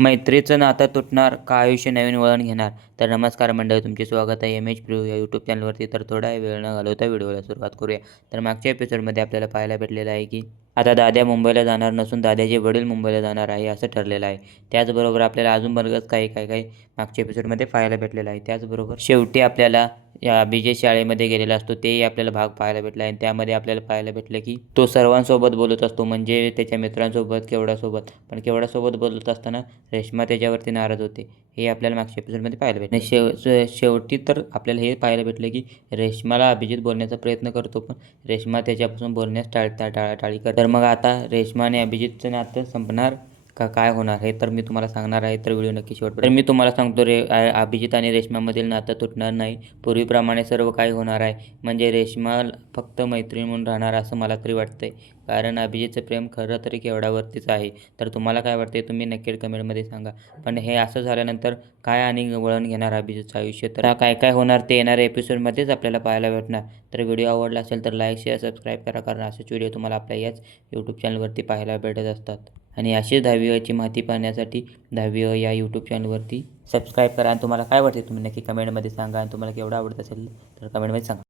मैत्रीचं नातं तुटणार का आयुष्य नवीन वळण घेणार? तर नमस्कार मंडळी तुमचे स्वागत आहे एम एच प्रू या यूट्यूब चॅनलवरती तर थोडा वेळ न घालवता व्हिडिओला सुरुवात करूया. तर मागच्या एपिसोडमध्ये आपल्याला पाहायला भेटलेलं आहे की आता दाद्या मुंबईला जाणार नसून दाद्याचे वडील मुंबईला जाणार आहे असं ठरलेलं आहे. त्याचबरोबर आपल्याला अजून बरंच काही काही काही मागच्या एपिसोडमध्ये पाहायला भेटलेलं आहे. त्याचबरोबर शेवटी आपल्याला या अभिजित शाळेमध्ये गेलेला असतो तेही आपल्याला भाग पाहायला भेटला आहे. आणि त्यामध्ये आपल्याला पाहायला भेटलं की तो सर्वांसोबत बोलत असतो म्हणजे त्याच्या मित्रांसोबत केवढासोबत पण केवढासोबत बोलत असताना रेश्मा त्याच्यावरती नाराज होते. हे आपल्याला मागच्या एपिसोडमध्ये पाहायला भेटलं. शेव शेवटी तर आपल्याला हे पाहायला भेटलं की रेश्माला अभिजित बोलण्याचा प्रयत्न करतो पण रेश्मा त्याच्यापासून बोलण्यास टाळ टाळाटाळी कर तर मग आता रेश्मा आणि अभिजितचं नातं संपणार का काय होणार हे तर मी तुम्हाला सांगणार आहे तर व्हिडिओ नक्की शेवट तर मी तुम्हाला सांगतो रे अभिजित आणि रेश्मामधील नातं तुटणार नाही. पूर्वीप्रमाणे सर्व काही होणार आहे. म्हणजे रेश्मा फक्त मैत्रीण म्हणून राहणार असं मला तरी वाटतंय. कारण अभिजितचं प्रेम खरं तरी केवढ्यावरतीच आहे. तर तुम्हाला काय वाटते तुम्ही नक्की कमेंटमध्ये सांगा. पण हे असं झाल्यानंतर काय आणि वळण घेणार अभिजितचं आयुष्य? तर काय काय होणार ते येणाऱ्या एपिसोडमध्येच आपल्याला पाहायला भेटणार. तर व्हिडिओ आवडला असेल तर लाईक शेअर सबस्क्राईब करा. कारण असेच व्हिडिओ तुम्हाला आपल्या याच यूट्यूब चॅनलवरती पाहायला भेटत असतात. आणि अशीच दहावीची माहिती पाहण्यासाठी दहावी या यूट्यूब चॅनलवरती सबस्क्राईब करा. आणि तुम्हाला काय वाटते तुम्ही नक्की कमेंटमध्ये सांगा. आणि तुम्हाला केवढं आवडत असेल तर कमेंटमध्ये सांगा.